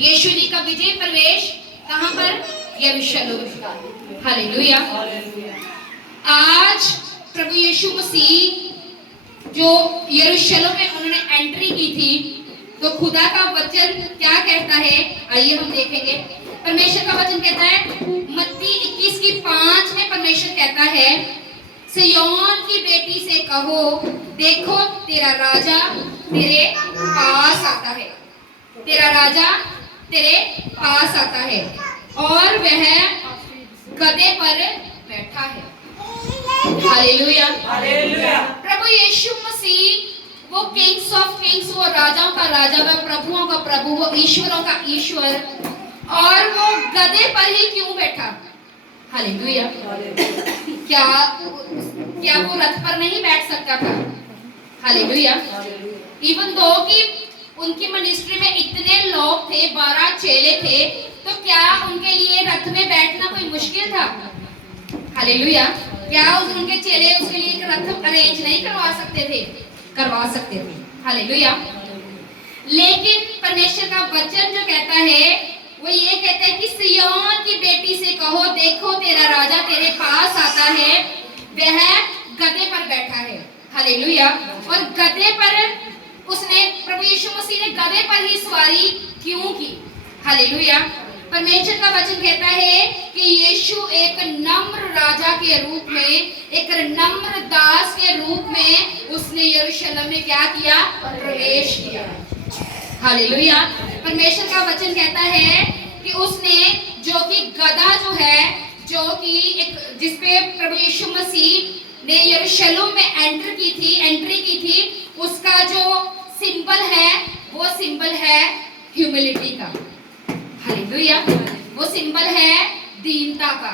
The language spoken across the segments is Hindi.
यीशु जी का विजय प्रवेश कहाँ पर? यरूशलेम। हालेलुया। आज प्रभु यीशु मसीह जो यरूशलेम में उन्होंने एंट्री की थी, तो खुदा का वचन क्या कहता है, आइए हम देखेंगे। परमेश्वर का वचन कहता है मत्ती 21:5 में परमेश्वर कहता है, सिय्योन की बेटी से कहो, देखो तेरा राजा तेरे पास आता है, तेरा राजा तेरे पास आता है और वह गधे पर बैठा है। हालेलुया। प्रभु यीशु मसीह वो किंग्स ऑफ किंग्स, वो राजाओं का राजा, वो प्रभुओं का प्रभु, वो ईश्वरों का ईश्वर, और वो गधे पर ही क्यों बैठा? हालेलुया। क्या वो रथ पर नहीं बैठ सकता था? हालेलुया। इवन दो कि उनकी मिनिस्ट्री में इतने लोग थे, 12 चेले थे, तो क्या उनके लिए रथ में बैठना कोई मुश्किल था? हालेलुया। क्या उनके चेले उसके लिए एक रथ अरेंज नहीं करवा सकते थे? करवा सकते थे। हालेलुया। लेकिन परमेश्वर का वचन जो कहता है वो ये कहता है कि सिय्योन की बेटी से कहो, देखो तेरा राजा तेरे पास आता है, वह गधे पर बैठा है। हालेलुया। और गधे पर उसने, प्रभु यीशु मसीह ने गधे पर ही सवारी क्यों की? हालेलुया। परमेश्वर का वचन कहता है कि यीशु एक नम्र राजा के रूप में, एक नम्र दास के रूप में उसने यरूशलेम में क्या किया? प्रवेश किया। हालेलुया। परमेश्वर का वचन कहता है कि उसने, जो कि गधा जो है, जो कि एक जिसपे प्रभु यीशु मसीह ने यरूशलेम में एंट्री की थी, उसका जो सिंबल है वो सिंबल है ह्यूमिलिटी का। हालेलुया। वो सिंबल है दीनता का,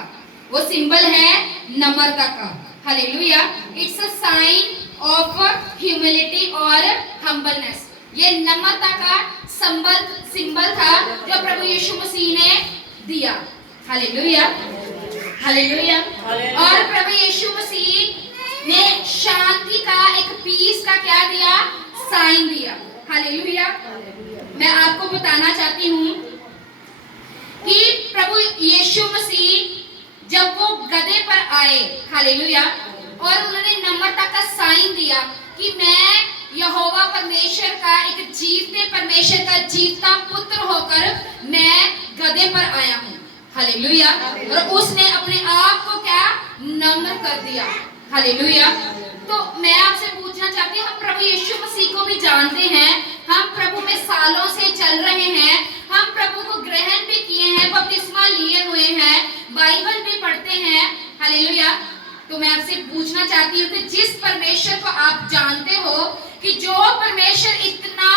वो सिंबल है नम्रता का। Hallelujah. It's a sign of humility और हम्बलनेस। ये नम्रता का सिंबल था जो प्रभु यीशु मसीह ने दिया। हालेलुया। हालेलुया। और प्रभु यीशु मसीह ने शांति का, एक पीस का क्या दिया? साइन दिया। हालेलुया। मैं आपको बताना चाहती हूँ कि प्रभु यीशु मसीह जब वो गधे पर आए, हालेलुया, और उन्होंने नम्रता का साइन दिया कि मैं यहोवा परमेश्वर का, एक जीवते परमेश्वर का जीवता पुत्र होकर मैं गधे पर आया हूँ। हालेलुया। और उसने अपने आप को क्या? नम्र कर दिया। हालेलुया। तो मैं आपसे पूछना चाहती हूँ, हम प्रभु यीशु मसीह को भी जानते हैं, हम प्रभु में सालों से चल रहे हैं, हम प्रभु को ग्रहण भी किए हैं, बपतिस्मा लिए हुए हैं, बाइबल भी पढ़ते हैं। हालेलुया। तो मैं आपसे पूछना चाहती हूँ कि जिस परमेश्वर को आप जानते हो, कि जो परमेश्वर इतना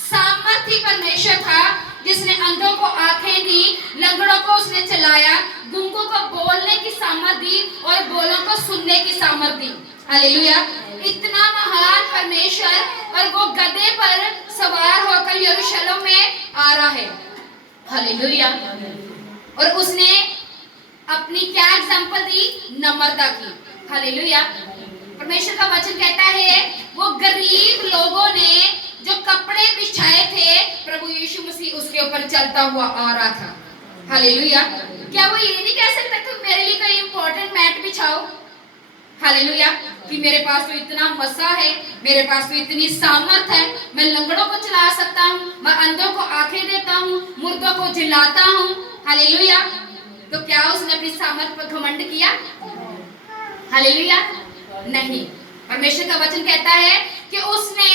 सामर्थी परमेश्वर था, जिसने अंधों को आंखें दी, लंगड़ों को उसने चलाया, गूंगों को बोलने की सामर्थ दी और बोलों को सुनने की सामर्थ दी। हालेलुया। इतना महान परमेश्वर, और वो गधे पर सवार होकर यरूशलेम में आ रहा है। हालेलुया। और उसने अपनी क्या एग्जाम्पल दी? नम्रता की। हालेलुया। परमेश्वर का वचन कहता है वो गरीब लोगों ने जो कपड़े बिछाए थे, प्रभु यीशु मसीह उसके ऊपर चलता हुआ आ रहा था। हालेलुया। क्या वो ये नहीं कह सकता तुम मेरे लिए कोई इंपॉर्टेंट मैट बिछाओ? हालेलुया। कि मेरे पास तो इतना मसा है, मेरे पास तो इतनी सामर्थ है, मैं लंगड़ों को चला सकता हूँ, मैं अंधों को आंखें देता हूँ, मुर्दों को जिलाता हूँ। हालेलुया। तो क्या उसने अपनी सामर्थ पर घमंड किया? हालेलुया। नहीं। परमेश्वर का वचन कहता है कि उसने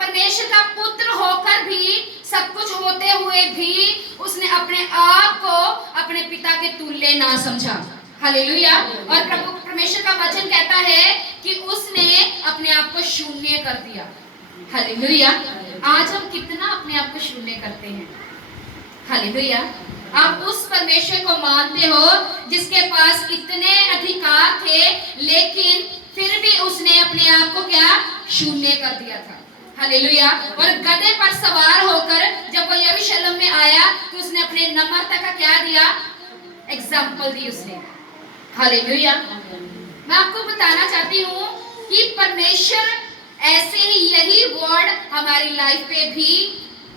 परमेश्वर का पुत्र होकर भी, सब कुछ होते हुए भी, उसने अपने आप को अपने पिता के तुल्य ना समझा। हालेलुया। और प्रभु परमेश्वर का वचन कहता है कि उसने अपने आप को शून्य कर दिया। हालेलुया। आज हम कितना अपने आप को शून्य करते हैं? हालेलुया। आप उस परमेश्वर को मानते हो जिसके पास इतने अधिकार थे, लेकिन फिर भी उसने अपने आप को क्या? शून्य कर दिया था। हालेलुया। और गधे पर सवार होकर जब वो यरूशलेम में आया, तो उसने अपने नम्रता का क्या दिया? एग्जाम्पल दी उसने। हालेलुया। मैं आपको बताना चाहती हूँ कि परमेश्वर ऐसे ही, यही वर्ड हमारी लाइफ पे भी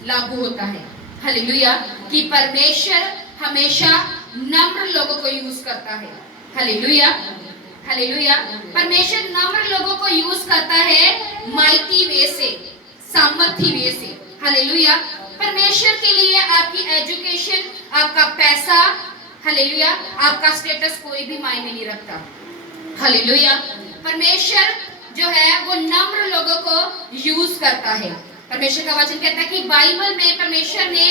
लागू होता है। हालेलुया, कि परमेश्वर हमेशा नम्र लोगों को यूज करता है। हालेलुया, हालेलुया, परमेश्वर नम्र लोगों को यूज करता है माइटी वे से, सामर्थी वे से। हालेलुया, परमेश्वर के लिए आपकी एजुकेशन, आपका पैसा, हालेलुया, आपका स्टेटस कोई भी मायने नहीं रखता। हालेलुया, परमेश्वर जो है वो नम्र लोगों को यूज करता है। परमेश्वर का वचन कहता है कि बाइबल में परमेश्वर ने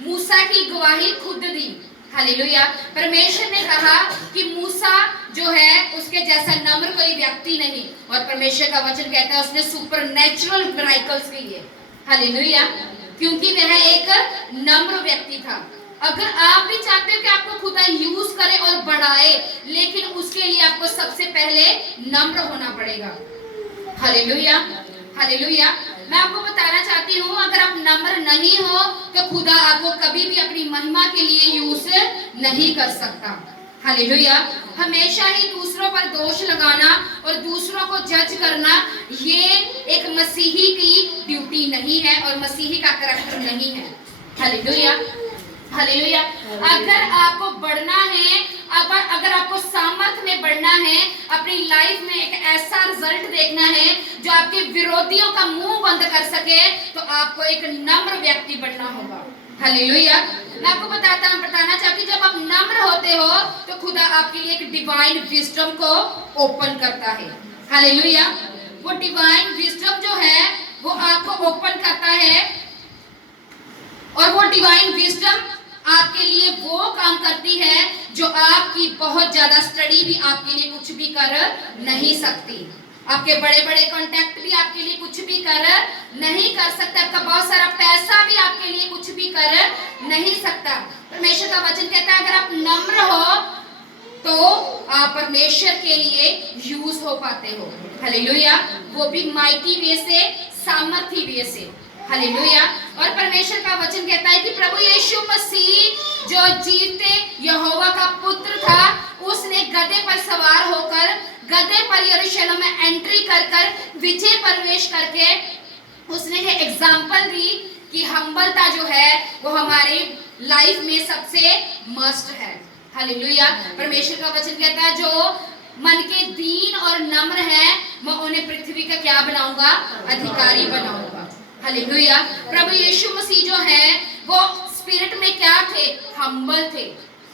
मूसा की गवाही खुद दी। हालेलुया, परमेश्वर ने कहा कि मूसा जो है उसके जैसा नम्र कोई व्यक्ति नहीं, और परमेश्वर का वचन कहता है उसने सुपरनैचुरल मिरेकल्स किए। हालेलुया, क्योंकि वह एक नम्र व्यक्ति था। अगर आप भी चाहते हो कि आपको खुदा यूज करे और बढ़ाए, लेकिन उसके लिए आपको सबसे पहले नम्र होना पड़ेगा। हालेलुया, हालेलुया, मैं आपको बताना चाहती हूँ अगर आप नम्र नहीं हो तो खुदा आपको कभी भी अपनी महिमा के लिए यूज नहीं कर सकता। हालेलुया, हमेशा ही दूसरों पर दोष लगाना और दूसरों को जज करना ये एक मसीही की ड्यूटी नहीं है और मसीही का करैक्टर नहीं है। हालेलुया, हालेलुया, अगर आपको बढ़ना है, अगर आपको सामर्थ में बढ़ना है, अपनी लाइफ में एक ऐसा रिजल्ट देखना है जो आपके विरोधियों का मुंह बंद कर सके, तो आपको एक नम्र व्यक्ति बनना होगा। हालेलुया, मैं आपको बताना चाहती हूँ जब आप नम्र होते हो तो खुदा आपके लिए एक डिवाइन विजडम को ओपन करता है। हालेलुया, वो डिवाइन विजडम जो है वो आपको ओपन करता है, और वो डिवाइन विजडम आपके लिए वो काम करती है जो आपकी बहुत ज्यादा स्टडी भी आपके लिए कुछ भी कर नहीं सकती। आपके बड़े बड़े कॉन्टैक्ट भी आपके लिए कुछ भी कर नहीं कर सकता। आपका बहुत सारा पैसा भी आपके लिए कुछ भी कर नहीं सकता। परमेश्वर का वचन कहता है अगर आप नम्र हो तो आप परमेश्वर के लिए यूज हो पाते हो। हालेलुया, वो भी माइटी वे से, सामर्थी वे से। हालेलुया, और परमेश्वर का वचन कहता है कि प्रभु यीशु मसीह जो जीते यहोवा का पुत्र था, उसने गधे पर सवार होकर गधे पर यरूशलेम में एंट्री कर विजय प्रवेश करके उसने ये एग्जाम्पल दी कि हम्बलता जो है वो हमारी लाइफ में सबसे मस्ट है। हालेलुया, परमेश्वर का वचन कहता है जो मन के दीन और नम्र है मैं उन्हें पृथ्वी का क्या बनाऊंगा, अधिकारी बनाऊंगा। हालेलुया, प्रभु यीशु मसीह जो है वो स्पिरिट में क्या थे, हम्बल थे।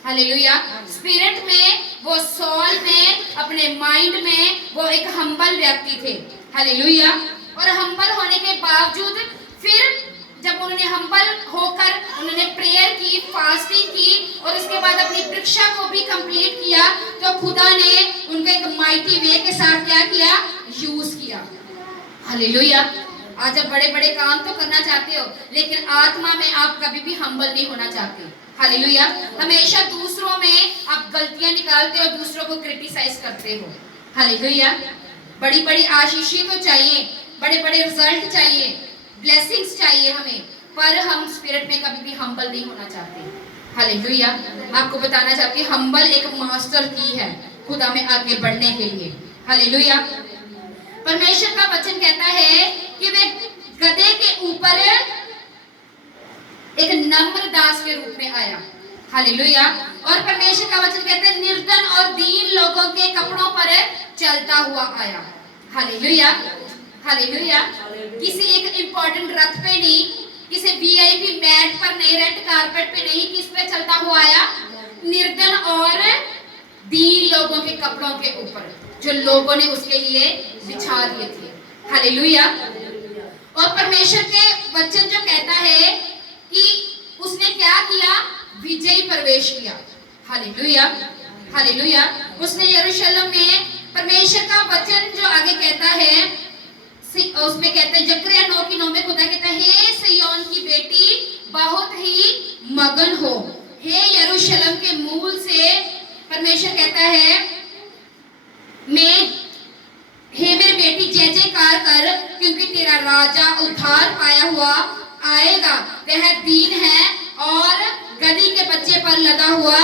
हालेलुया, स्पिरिट में, वो सोल में, अपने माइंड में वो एक हम्बल व्यक्ति थे। हालेलुया, और हम्बल होने के बावजूद फिर जब उन्होंने हम्बल होकर उन्होंने प्रेयर की, फास्टिंग की और उसके बाद अपनी परीक्षा को भी कंप्लीट किया, तो खुदा ने उनको एक माइटी वे के साथ क्या किया, यूज किया। हालेलुया, आज आप बड़े बड़े काम तो करना चाहते हो लेकिन आत्मा में आप कभी भी हम्बल नहीं होना चाहते। हालेलुया, हमेशा दूसरों में आप गलतियां निकालते हो, दूसरों को क्रिटिसाइज करते हो। हालेलुया, बड़ी बड़ी आशीषें तो चाहिए, बड़े बड़े रिजल्ट चाहिए, ब्लेसिंग्स चाहिए हमें, पर हम स्पिरिट में कभी भी हम्बल नहीं होना चाहते। हालेलुया, आपको बताना चाहती हूँ हम्बल एक मास्टर की है खुदा में आगे बढ़ने के लिए। हालेलुया, परमेश्वर का वचन कहता है कि वे गधे के ऊपर एक नम्र दास के रूप में आया। हालेलुया, और परमेश्वर का वचन कहता है निर्धन और दीन लोगों के कपड़ों पर चलता हुआ आया। हालेलुया, हालेलुया, किसी एक इंपॉर्टेंट रथ पे नहीं, किसी वीआईपी मैट पर नहीं, रेड कारपेट पे नहीं, किस पे चलता हुआ आया, निर्धन और दीन लोगों के कपड़ों के ऊपर जो लोगों ने उसके लिए बिछा दिए थे। हालेलुया, और परमेश्वर के वचन जो कहता है कि उसने क्या किया, विजय प्रवेश किया। हालेलुया, हालेलुया, उसने यरूशलेम में, परमेश्वर का वचन जो आगे कहता है उसमें कहते हैं जकरिया 9:9 में खुदा कहता है हे सिय्योन की बेटी बहुत ही मगन हो, हे यरूशलेम के मूल से परमेश्वर कहता है हे मेरी बेटी जय जयकार कर क्योंकि तेरा राजा उद्धार पाया हुआ आएगा, वह दीन है और गधी के बच्चे पर लदा हुआ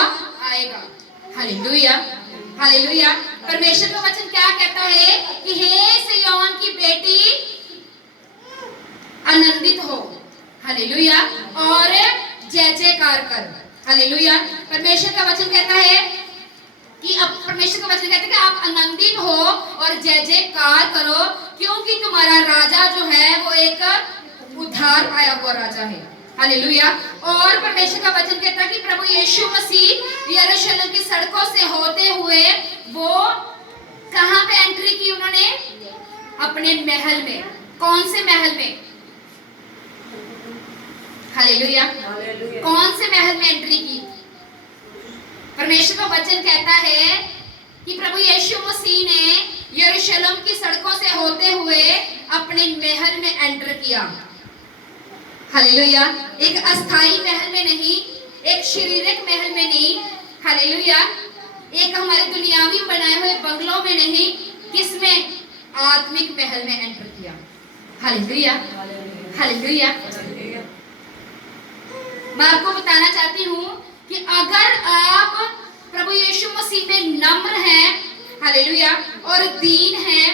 आएगा। हालेलुया, हालेलुया, परमेश्वर का वचन क्या कहता है कि हे सिय्योन की बेटी आनंदित हो। हालेलुया, और जयकार कर। हालेलुया। परमेश्वर का वचन कहता है कि अब परमेश्वर का वचन कहता है कि आप आनंदित हो और जय जयकार करो, क्योंकि तुम्हारा राजा जो है वो एक उद्धार पाया हुआ राजा है। हालेलुया। और परमेश्वर का वचन कहता है कि प्रभु यीशु मसीह यरूशलेम की सड़कों से होते हुए वो कहां पे एंट्री की उन्होंने? अपने महल में। कौन से महल में? हालेलुया। कौन से महल में एंट्री की? परमेश्वर का वचन कहता है कि प्रभु यीशु मसीह ने यरूशलेम की सड़कों से होते हुए अपने महल में एंटर किया। हालेलुया। एक अस्थाई महल में नहीं, एक शारीरिक महल में नहीं। हालेलुया। एक हमारे दुनियावी बनाए हुए बंगलों में नहीं, किसमें? आत्मिक महल में एंटर किया। हालेलुया। हालेलुया। मैं आपको बताना चाहती हूँ कि अगर आप प्रभु यीशु मसीह में नम्र हैं, हालेलुया, और दीन हैं,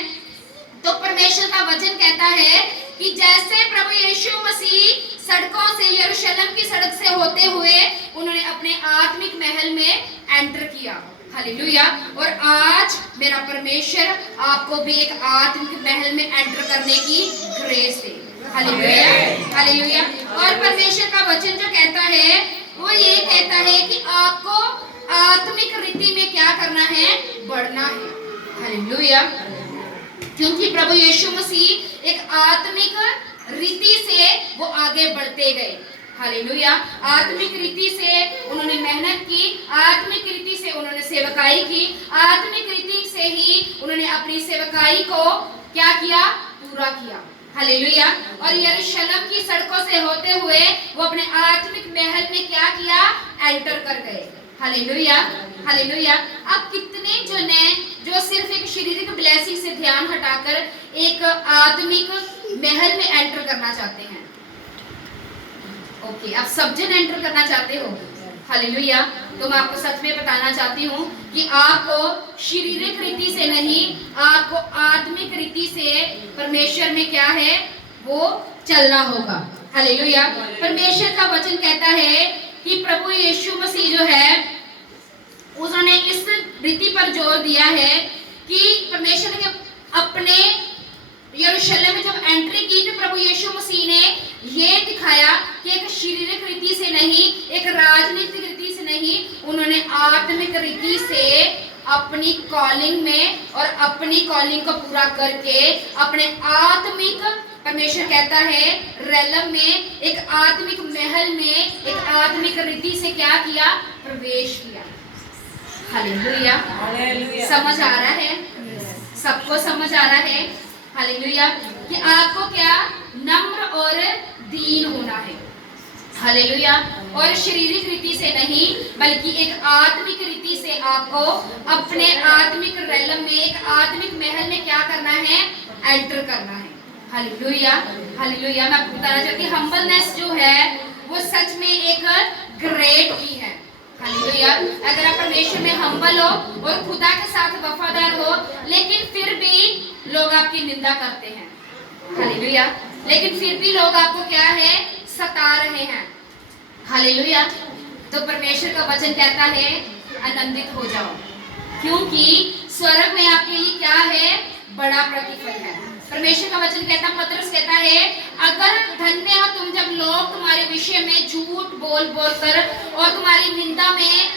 तो परमेश्वर का वचन कहता है कि जैसे प्रभु यीशु मसीह सड़कों से, यरूशलेम की सड़क से होते हुए उन्होंने अपने आत्मिक महल में एंटर किया। हालेलुया। और आज मेरा परमेश्वर आपको भी एक आत्मिक महल में एंटर करने की ग्रेस दे। हालेलुया। हालेलुया। और परमेश्वर का वचन जो कहता है वो ये कहता है कि आपको आत्मिक रीति में क्या करना है? बढ़ना है। हालेलुया। क्योंकि प्रभु यीशु मसीह एक आत्मिक रीति से वो आगे बढ़ते गए। हालेलुया। आत्मिक रीति से उन्होंने मेहनत की, आत्मिक रीति से उन्होंने सेवकाई की, आत्मिक रीति से ही उन्होंने अपनी सेवकाई को क्या किया? पूरा किया। हालेलुया। और यरूशलेम की सड़कों से होते हुए वो अपने आत्मिक महल में क्या किया? एंटर कर गए। हालेलुया। हालेलुया। अब कितने जन हैं जो सिर्फ एक शारीरिक ब्लेसिंग से ध्यान हटाकर एक आत्मिक महल में एंटर करना चाहते हैं? ओके, आप सब जन एंटर करना चाहते हो। हालेलुया। तो मैं आपको सच में बताना चाहती हूँ कि आपको शारीरिक रीति से नहीं, आपको आत्मिक रीति से परमेश्वर में क्या है? वो चलना होगा। हालेलुया। परमेश्वर का वचन कहता है कि प्रभु यीशु मसीह जो है उन्होंने इस रीति पर जोर दिया है कि परमेश्वर ने अपने यरूशलेम में जब एंट्री की तो प्रभु यीशु मसीह ने ये दिखाया कि एक शारीरिक रीति से नहीं, एक राजनीतिक रीति से नहीं, उन्होंने आत्मिक रीति से अपनी कॉलिंग में और अपनी कॉलिंग को पूरा करके अपने आत्मिक, परमेश्वर कहता है, रेलम में, एक आत्मिक महल में, एक आत्मिक रीति से क्या किया? प्रवेश किया। हालेलुया। समझ आ रहा है? सबको समझ आ रहा है? हालेलुया। कि आपको क्या? नम्र और दीन होना है। हालेलुया। और शारीरिक रीति से नहीं बल्कि एक आत्मिक रीति से आपको अपने आत्मिक रेलम में, एक आत्मिक महल में क्या करना है? एंटर करना है। हालेलुया। हालेलुया। मैं आपको बताना चाहती हूँ हम्बलनेस जो है वो सच में एक ग्रेट की है। हालेलुया। अगर आप परमेश्वर में हम्बल हो और खुदा के साथ वफादार हो, लेकिन फिर भी लोग आपकी निंदा करते हैं। हालेलुया। लेकिन फिर भी लोग आपको क्या है? सता रहे हैं। हालेलुया। तो परमेश्वर का वचन कहता है आनंदित हो जाओ, क्योंकि स्वर्ग में आपके लिए क्या है? बड़ा प्रतिफल है। परमेश्वर का वचन कहता, पतरस कहता है, अगर धन्य हो तुम जब लोग तुम्हारे विषय में झूठ बोल बोल कर और तुम्हारी निंदा में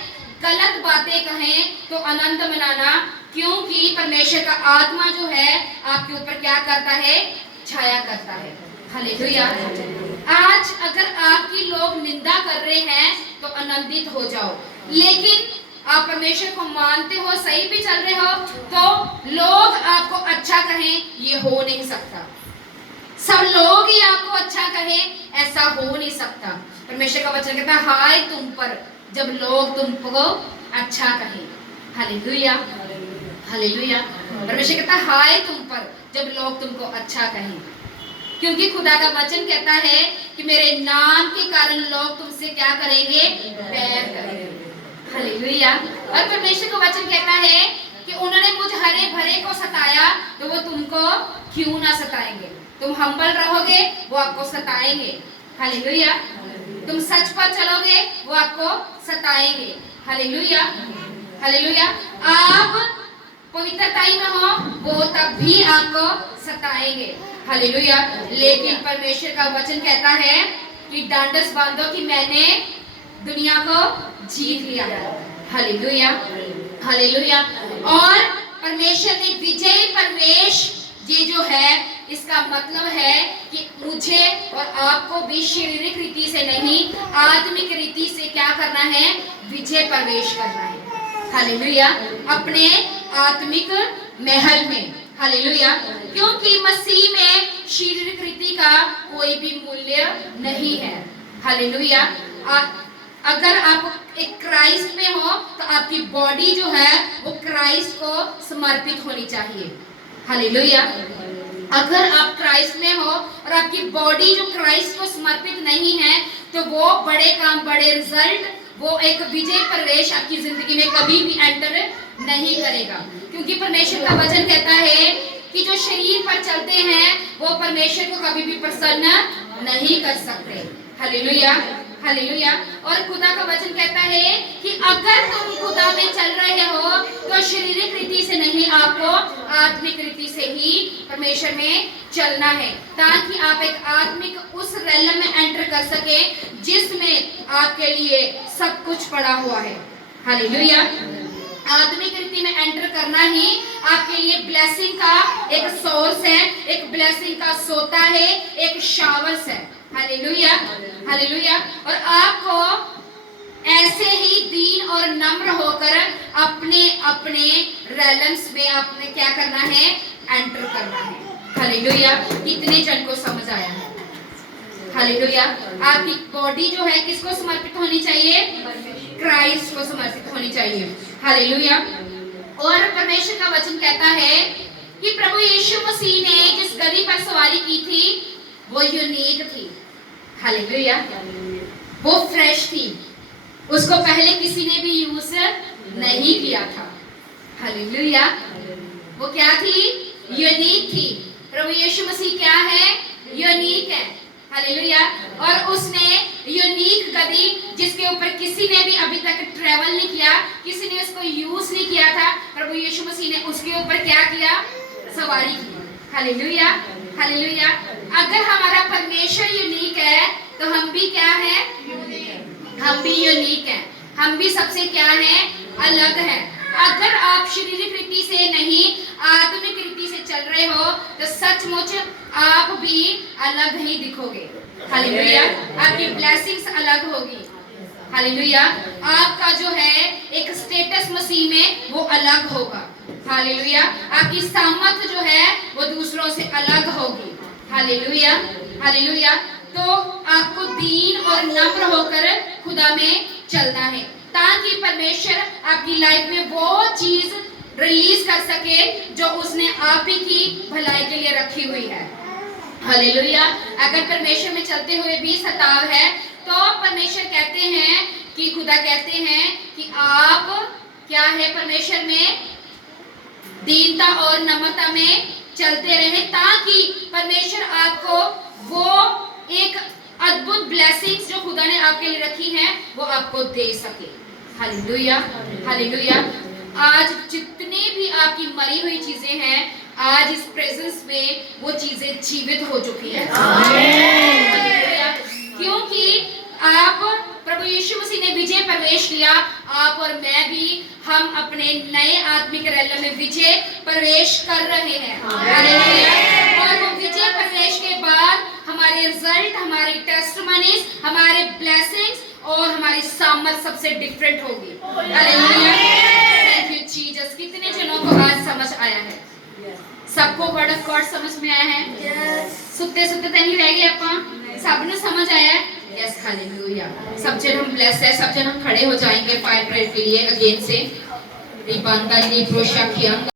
गलत बातें कहें तो आनंद मनाना, क्योंकि परमेश्वर का आत्मा जो है आपके ऊपर क्या करता है? छाया करता है। हालेलुया। आज अगर आपकी लोग निंदा कर रहे हैं तो आनंदित हो जाओ, लेकिन आप परमेश्वर को मानते हो, सही भी चल रहे हो, तो लोग आपको अच्छा कहें ये हो नहीं सकता। सब लोग ही आपको अच्छा कहें ऐसा हो नहीं सकता। परमेश्वर का वचन कहता है हाय तुम पर जब लोग तुमको अच्छा कहें। हालेलुया। हालेलुया। परमेश्वर कहता है हाय तुम पर जब लोग तुमको अच्छा कहें, क्योंकि खुदा का वचन कहता है कि मेरे नाम के कारण लोग तुमसे क्या करेंगे? बैर करेंगे। हालेलुया। और परमेश्वर का वचन कहता है कि उन्होंने मुझ हरे भरे को सताया तो वो तुमको क्यों ना सताएंगे? तुम हम्बल रहोगे वो आपको सताएंगे। हालेलुया। तुम सच पर चलोगे वो आपको सताएंगे। Hallelujah, hallelujah. आप पवित्रताई में हो वो तब भी आपको सताएंगे। हालेलुया। लेकिन परमेश्वर का वचन कहता है कि डांडस बांधो कि मैंने दुनिया को जीत लिया है। Hallelujah, hallelujah. और परमेश्वर ने विजयी प्रवेश ये जो है इसका मतलब है कि मुझे और आपको भी शारीरिक रीति से नहीं आत्मिक रीति से क्या करना है, विजय प्रवेश करना है। हालेलुया, अपने आत्मिक महल में। हालेलुया, क्योंकि मसीह में शारीरिक रीति का कोई भी मूल्य नहीं है। हालेलुया, अगर आप एक क्राइस्ट में हो तो आपकी बॉडी जो है वो क्राइस्ट को समर्पित होनी चाहिए। हालेलुया, अगर आप क्राइस्ट में हो और आपकी बॉडी जो क्राइस्ट को समर्पित नहीं है तो वो बड़े काम, बड़े रिजल्ट, वो एक विजय प्रवेश आपकी जिंदगी में कभी भी एंटर नहीं करेगा। क्योंकि परमेश्वर का वचन कहता है कि जो शरीर पर चलते हैं वो परमेश्वर को कभी भी प्रसन्न नहीं कर सकते। Hallelujah, hallelujah. और खुदा का वचन कहता है कि अगर तुम खुदा में चल रहे हो तो शारीरिक रीति से नहीं, आपको आत्मिक रीति से ही परमेश्वर में चलना है, ताकि आप एक आत्मिक उस रेलम में एंटर कर सके जिसमें आपके लिए सब कुछ पड़ा हुआ है। हालेलुया, आत्मिक रीति में एंटर करना ही आपके लिए ब्लेसिंग का एक सोर्स है, एक ब्लेसिंग का सोता है, एक शावर्स है। Hallelujah, hallelujah. और आपको ऐसे ही दीन और नम्र होकर अपने अपने रेलम्स में आपने क्या करना है, एंटर करना है। हालेलुया, कितने जन को समझ आया है? हालेलुया, आपकी बॉडी जो है किसको समर्पित होनी चाहिए? क्राइस्ट को समर्पित होनी चाहिए। हालेलुया। और परमेश्वर का वचन कहता है कि प्रभु यीशु मसीह ने जिस गधी पर सवारी की थी वो यूनिक थी। हालेलुया, वो फ्रेश थी, उसको पहले किसी ने भी यूज नहीं किया था। हालेलुया, वो क्या थी? यूनिक थी। प्रभु यीशु मसीह क्या है? यूनिक है। हालेलुया। और उसने यूनिक गधी जिसके ऊपर किसी ने भी अभी तक ट्रेवल नहीं किया, किसी ने उसको यूज नहीं किया था, प्रभु यीशु मसीह ने उसके ऊपर क्या किया? सवारी की। Hallelujah, hallelujah. अगर हमारा परमेश्वर यूनिक है तो हम भी क्या है? हम भी यूनिक हैं, हम भी सबसे क्या है? अलग है। अगर आप शारीरिक रीति से नहीं आत्मिक रीति से चल रहे हो तो सचमुच आप भी अलग ही दिखोगे। हालेलुया, आपकी ब्लेसिंग्स अलग होगी। हालेलुया, आपका जो है एक स्टेटस मसीह में वो अलग होगा। हालेलुया, आपकी सामर्थ जो है वो दूसरों से अलग होगी। Hallelujah, hallelujah. तो आपको दीन और नम्र होकर खुदा में चलना है ताकि परमेश्वर आपकी लाइफ में वो चीज रिलीज कर सके जो उसने आप ही की भलाई के लिए रखी हुई है। हालेलुया। अगर परमेश्वर में चलते हुए भी सताव है तो परमेश्वर कहते हैं कि खुदा कहते हैं कि आप क्या है? परमेश्वर में दीनता और नम्रता में चलते रहे ताकि परमेश्वर आपको वो एक अद्भुत ब्लेसिंग्स जो खुदा ने आपके लिए रखी हैं वो आपको दे सके। Hallelujah, hallelujah. आज जितने भी आपकी मरी हुई चीजें हैं आज इस प्रेजेंस में वो चीजें जीवित हो चुकी हैं। क्योंकि आप प्रभु यीशु मसीह ने विजय प्रवेश किया, आप और मैं भी हम अपने नए आत्मिक रेल में विजय प्रवेश कर रहे हैं। और हम विजय प्रवेश के बाद हमारे रिजल्ट, हमारी टेस्टिमनीज, हमारे ब्लेसिंग्स और हमारी सामर्थ सबसे डिफरेंट होगी। Hallelujah, thank you Jesus. कितने जनों को आज समझ आया है? सबको वर्ड ऑफ गॉड समझ में आया है? सुते सुते तो नहीं रह गए अपन, सबने समझ आया है? Yes, hallelujah. सब जन हम ब्लेस है, सब जन हम खड़े हो जाएंगे फायर प्रेयर के लिए अगेन से।